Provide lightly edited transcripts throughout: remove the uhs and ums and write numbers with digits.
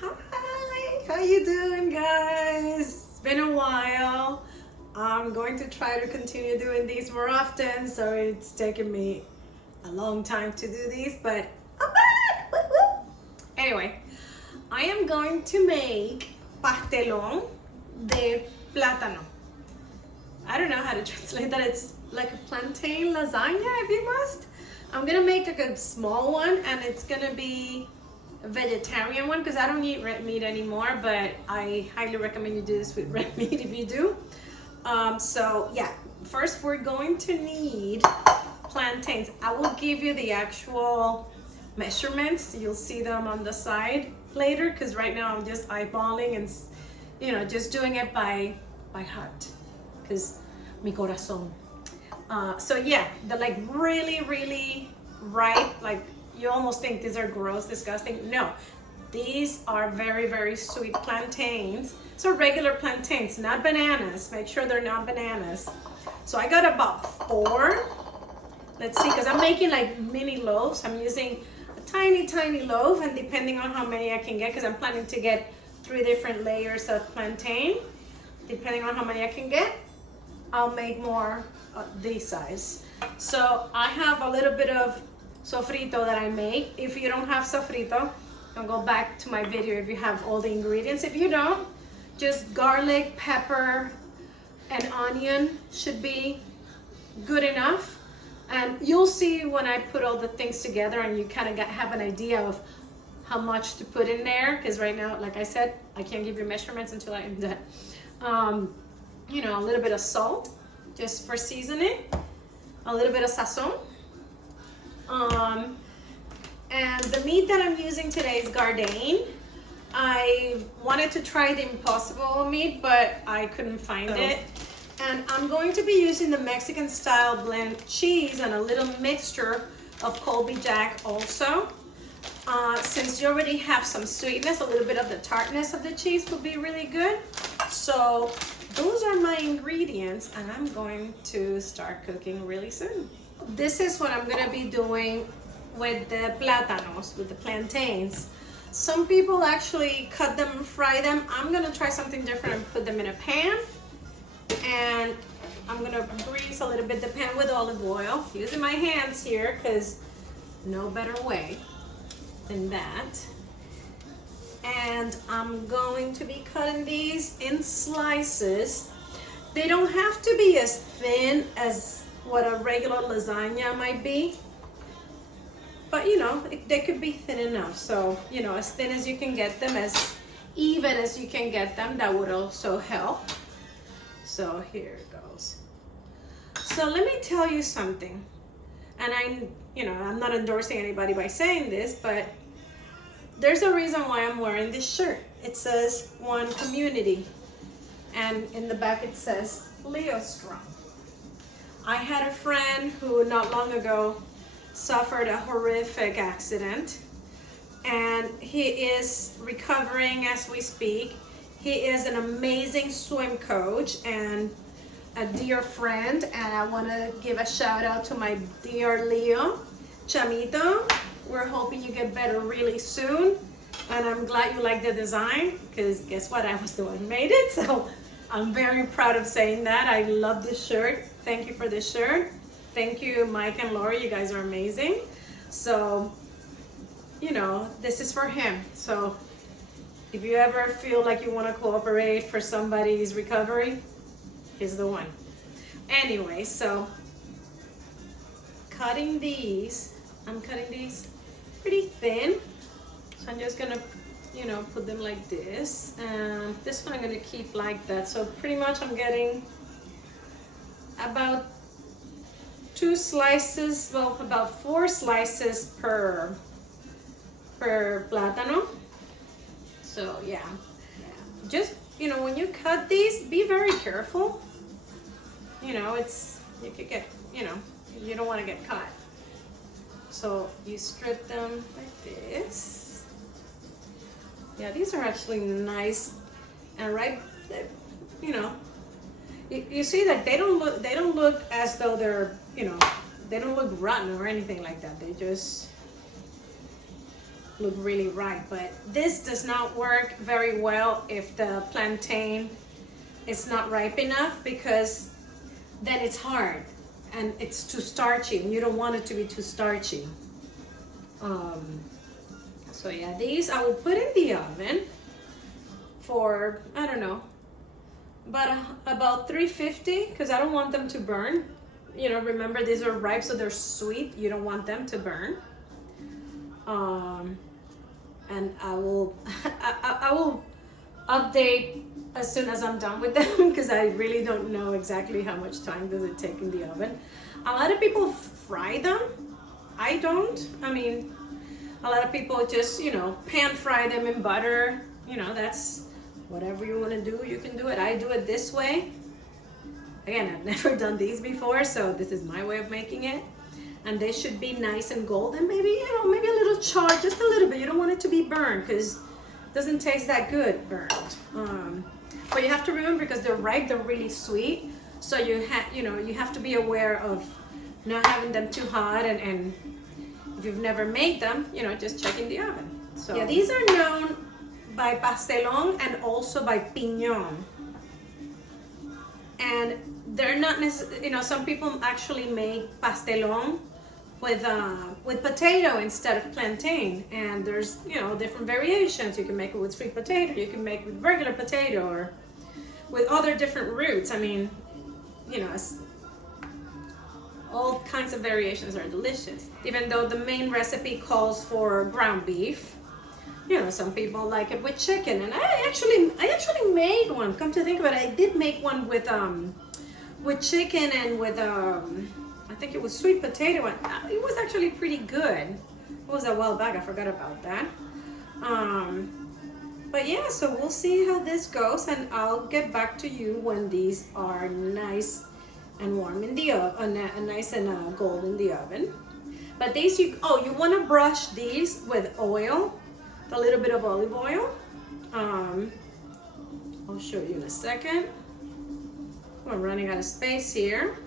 Hi, how you doing, guys? It's been a while. I'm going to try to continue doing these more often, so it's taken me a long time to do these, but I'm back! Woo-hoo! Anyway, I am going to make pastelón de plátano. I don't know how to translate that. It's like a plantain lasagna, if you must. I'm gonna make like a small one, and it's gonna be a vegetarian one because I don't eat red meat anymore, but I highly recommend you do this with red meat if you do. So yeah, first we're going to need plantains. I will give you the actual measurements. You'll see them on the side later because right now I'm just eyeballing and just doing it by heart because mi corazón. So yeah, the like really ripe, like you almost think these are gross, disgusting. No, these are very sweet plantains. So regular plantains, not bananas. Make sure they're not bananas. So I got about 4. Let's see, because I'm making like mini loaves. I'm using a tiny loaf, and depending on how many I can get, because I'm planning to get 3 different layers of plantain. Depending on how many I can get, I'll make more this size. So I have a little bit of sofrito that I make. If you don't have sofrito, I'll go back to my video if you have all the ingredients. If you don't, just garlic, pepper, and onion should be good enough. And you'll see when I put all the things together and you kind of have an idea of how much to put in there. Because right now, like I said, I can't give you measurements until I am done. A little bit of salt, just for seasoning. A little bit of sazon. And the meat that I'm using today is Gardein. I wanted to try the Impossible meat, but I couldn't find it. And I'm going to be using the Mexican style blend cheese and a little mixture of Colby Jack also. Since you already have some sweetness, a little bit of the tartness of the cheese will be really good. So those are my ingredients, and I'm going to start cooking really soon. This is what I'm gonna be doing with the plátanos, with the plantains. Some people actually cut them and fry them. I'm gonna try something different and put them in a pan. And I'm gonna grease a little bit the pan with olive oil, using my hands here because no better way than that. And I'm going to be cutting these in slices. They don't have to be as thin as what a regular lasagna might be, but they could be thin enough. So as thin as you can get them, as even as you can get them, that would also help. So here it goes. So let me tell you something, and I'm not endorsing anybody by saying this, but there's a reason why I'm wearing this shirt. It says One Community, and in the back it says Leo Strong. I had a friend who not long ago suffered a horrific accident, and he is recovering as we speak. He is an amazing swim coach and a dear friend, and I want to give a shout out to my dear Leo. Chamito, we're hoping you get better really soon, and I'm glad you like the design, because guess what, I was the one who made it, so I'm very proud of saying that. I love this shirt. Thank you for this shirt. Thank you, Mike and Lori. You guys are amazing. So, this is for him. So, if you ever feel like you want to cooperate for somebody's recovery, he's the one. Anyway, so I'm cutting these pretty thin. So I'm just gonna, put them like this. And this one I'm gonna keep like that. So pretty much I'm getting about 2 slices, well, about 4 slices per plátano. So yeah, just when you cut these, be very careful. You could get, you don't want to get caught. So you strip them like this. Yeah, these are actually nice and right. You see that they don't look as though they're they don't look rotten or anything like that. They just look really ripe, but this does not work very well if the plantain is not ripe enough, because then it's hard and it's too starchy, and you don't want it to be too starchy. So yeah, these I will put in the oven for, I don't know, about 350, because I don't want them to burn. You know, remember these are ripe, so they're sweet. You don't want them to burn. And I will I will update as soon as I'm done with them, because I really don't know exactly how much time does it take in the oven. A lot of people fry them. I don't. I mean, a lot of people just, you know, pan fry them in butter. You know, that's whatever you want to do, you can do it. I do it this way. Again, I've never done these before, so this is my way of making it. And they should be nice and golden, maybe, you know, maybe a little charred, just a little bit. You don't want it to be burned, because it doesn't taste that good burned. But you have to remember, because they're ripe, they're really sweet. So you have to be aware of not having them too hot, and if you've never made them, you know, just check in the oven. So yeah, these are known by Pastelón and also by Piñón. And they're not necessarily, you know, some people actually make Pastelón with potato instead of plantain, and there's, you know, different variations. You can make it with sweet potato, you can make it with regular potato, or with other different roots. I mean, you know, all kinds of variations are delicious. Even though the main recipe calls for ground beef, you know, some people like it with chicken. And I actually made one. Come to think of it, I did make one with chicken and with I think it was sweet potato. It was actually pretty good. It was a while back. I forgot about that. But yeah, so we'll see how this goes, and I'll get back to you when these are nice and warm in the oven, nice and gold in the oven. But these, you want to brush these with oil, a little bit of olive oil. I'll show you in a second. I'm running out of space here.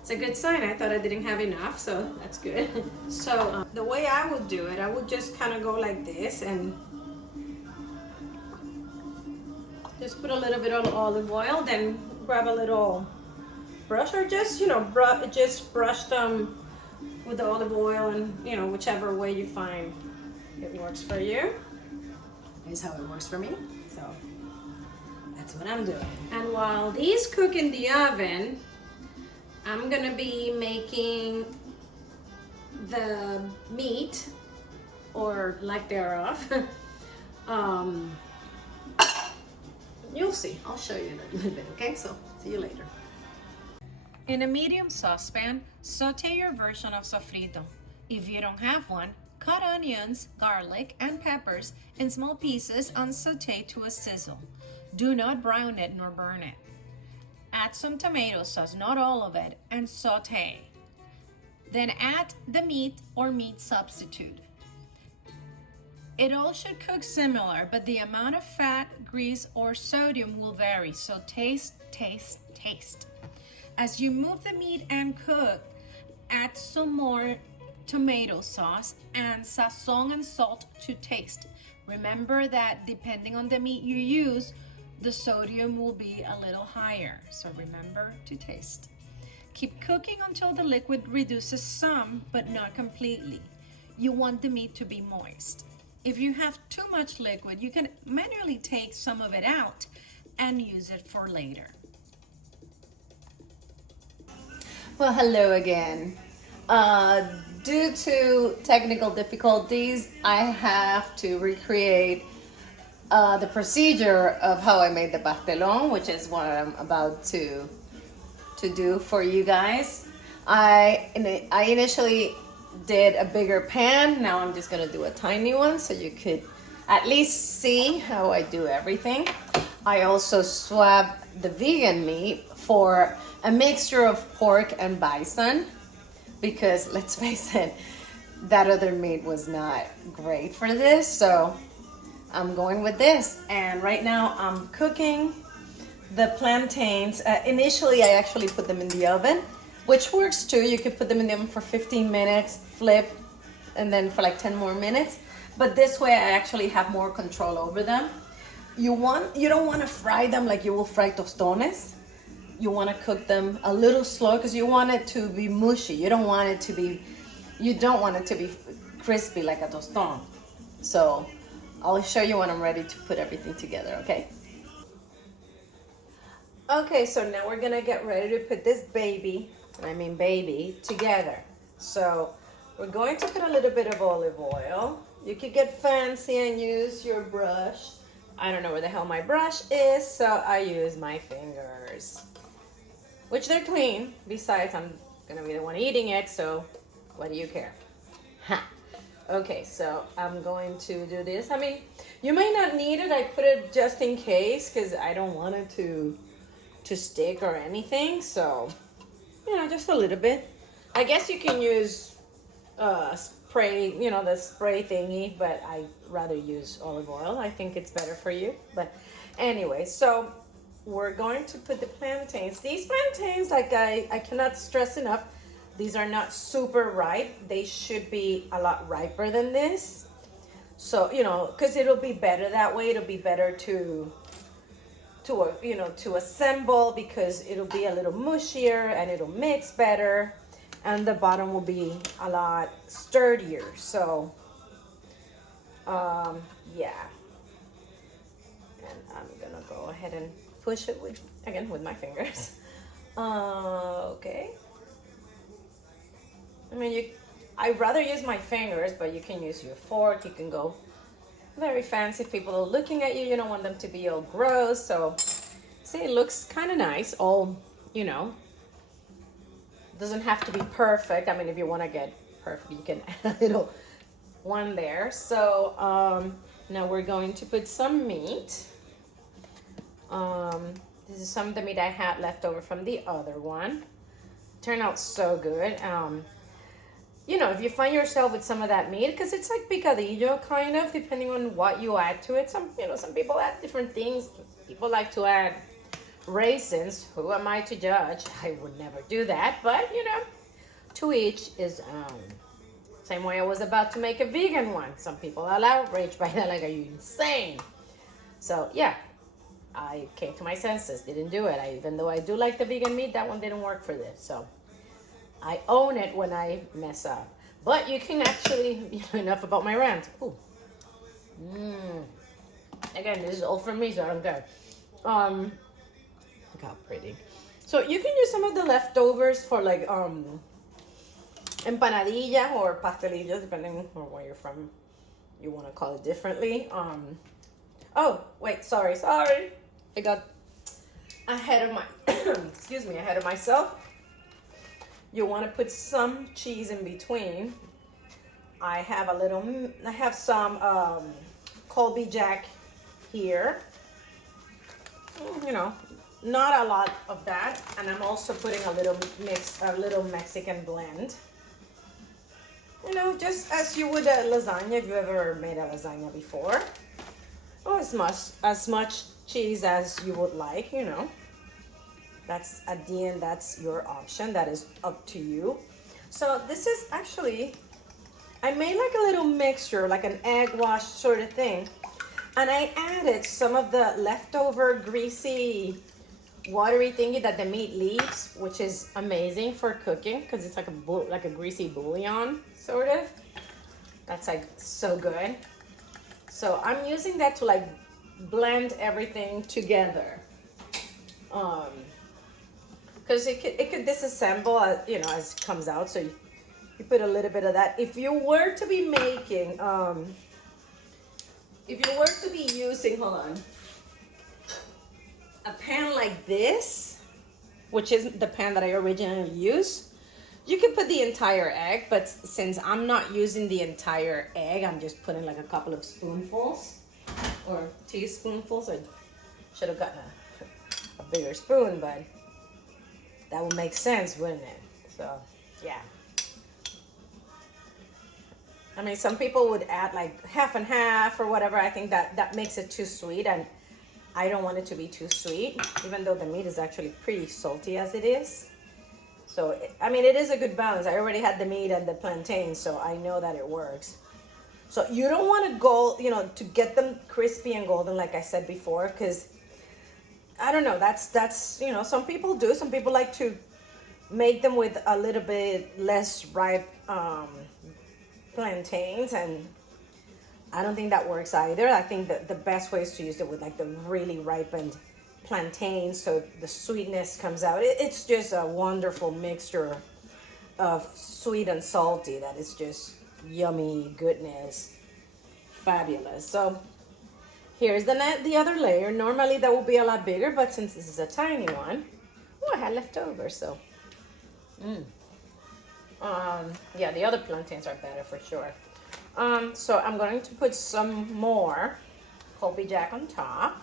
It's a good sign. I thought I didn't have enough, so that's good. So the way I would do it, I would just kind of go like this and just put a little bit of olive oil, then grab a little brush, or just, you know, just brush them with the olive oil, and, you know, whichever way you find it works for you. Is how it works for me. So that's what I'm doing. And while these cook in the oven, I'm gonna be making the meat, or lack thereof. You'll see. I'll show you in a little bit, okay? So see you later. In a medium saucepan, saute your version of sofrito. If you don't have one, cut onions, garlic, and peppers in small pieces and saute to a sizzle. Do not brown it nor burn it. Add some tomato sauce, not all of it, and saute. Then add the meat or meat substitute. It all should cook similar, but the amount of fat, grease, or sodium will vary, so taste, taste, taste. As you move the meat and cook, add some more tomato sauce and sazon and salt to taste. Remember that depending on the meat you use, the sodium will be a little higher, so remember to taste. Keep cooking until the liquid reduces some, but not completely. You want the meat to be moist. If you have too much liquid, you can manually take some of it out and use it for later. Well, hello again. Due to technical difficulties, I have to recreate the procedure of how I made the pastelón, which is what I'm about to do for you guys. I initially did a bigger pan. Now I'm just gonna do a tiny one so you could at least see how I do everything. I also swapped the vegan meat for a mixture of pork and bison, because let's face it, that other meat was not great for this, so I'm going with this. And right now I'm cooking the plantains. Initially I actually put them in the oven, which works too. You could put them in the oven for 15 minutes, flip, and then for like 10 more minutes. but this way I actually have more control over them. You don't want to fry them like you will fry tostones. You want to cook them a little slow because you want it to be mushy. You don't want it to be crispy like a toston. So I'll show you when I'm ready to put everything together, okay? Okay, so now we're gonna get ready to put this baby together. So we're going to put a little bit of olive oil. You could get fancy and use your brush. I don't know where the hell my brush is, so I use my fingers, which they're clean. Besides, I'm gonna be the one eating it, so what do you care? Ha. Okay, so I'm going to do this. I mean, you may not need it. I put it just in case because I don't want it to stick or anything. So, you know, just a little bit. I guess you can use spray, you know, the spray thingy, but I rather use olive oil. I think it's better for you. But anyway, so we're going to put the plantains. These plantains, like I cannot stress enough, these are not super ripe. They should be a lot riper than this. So, you know, because it'll be better that way. It'll be better to assemble because it'll be a little mushier and it'll mix better. And the bottom will be a lot sturdier. So, yeah. And I'm gonna go ahead and push it with my fingers. Okay. I mean, I'd rather use my fingers, but you can use your fork. You can go very fancy. People are looking at you. You don't want them to be all gross. So, see, it looks kind of nice. All, you know, doesn't have to be perfect. I mean, if you want to get perfect, you can add a little one there. So, now we're going to put some meat. This is some of the meat I had left over from the other one. Turned out so good. You know, if you find yourself with some of that meat, because it's like picadillo kind of, depending on what you add to it. Some people add different things. People like to add raisins. Who am I to judge? I would never do that, but you know, to each his own. Same way I was about to make a vegan one. Some people are outraged by that, like, are you insane? So yeah, I came to my senses, didn't do it. Even though I do like the vegan meat, that one didn't work for this. So I own it when I mess up. But you can actually, enough about my rant. Ooh. Again, this is all from me, so I don't care. Look how pretty. So you can use some of the leftovers for like empanadilla or pastelillos, depending on where you're from. You want to call it differently. Oh, wait, sorry. I got ahead of my, ahead of myself. You want to put some cheese in between. I have some Colby Jack here. You know, not a lot of that. And I'm also putting a little Mexican blend. You know, just as you would a lasagna, if you ever made a lasagna before. Or as much cheese as you would like, you know. That's at the end, that's your option. That is up to you. So this is actually, I made like a little mixture, like an egg wash sort of thing. And I added some of the leftover greasy, watery thingy that the meat leaves, which is amazing for cooking because it's like a greasy bouillon sort of. That's like so good. So I'm using that to like blend everything together. Because it could disassemble, you know, as it comes out. So you put a little bit of that. If you were to be making, if you were to be using, hold on, a pan like this, which is the pan that I originally used, you can put the entire egg. But since I'm not using the entire egg, I'm just putting like a couple of spoonfuls or teaspoonfuls. I should have gotten a bigger spoon, but that would make sense, wouldn't it? So, yeah. I mean, some people would add like half and half or whatever. I think that makes it too sweet, and I don't want it to be too sweet, even though the meat is actually pretty salty as it is. So, I mean, it is a good balance. I already had the meat and the plantain, so I know that it works. So you don't want to go, you know, to get them crispy and golden, like I said before, because I don't know, that's, you know, some people do. Some people like to make them with a little bit less ripe plantains, and I don't think that works either. I think that the best way is to use it with like the really ripened plantains, so the sweetness comes out. It's just a wonderful mixture of sweet and salty that is just yummy goodness, fabulous. So here's the other layer. Normally that will be a lot bigger, but since this is a tiny one, oh, I had left over, so yeah, the other plantains are better for sure. So I'm going to put some more Colby Jack on top.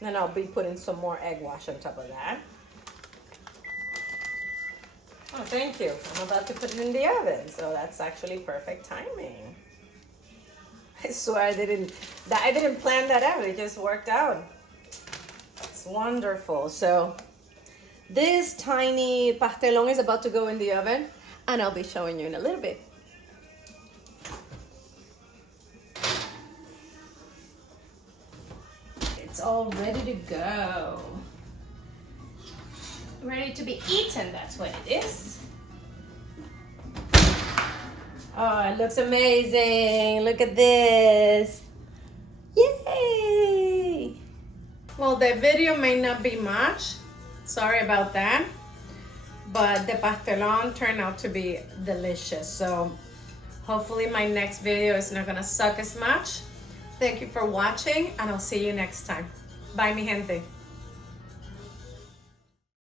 Then I'll be putting some more egg wash on top of that. Oh, thank you. I'm about to put it in the oven, so that's actually perfect timing. I swear I didn't plan that out. It just worked out. It's wonderful. So this tiny pastelón is about to go in the oven, and I'll be showing you in a little bit. It's all ready to go. Ready to be eaten, that's what it is. Oh, it looks amazing. Look at this. Yay! Well, the video may not be much. Sorry about that. But the pastelón turned out to be delicious. So hopefully my next video is not gonna suck as much. Thank you for watching, and I'll see you next time. Bye, mi gente.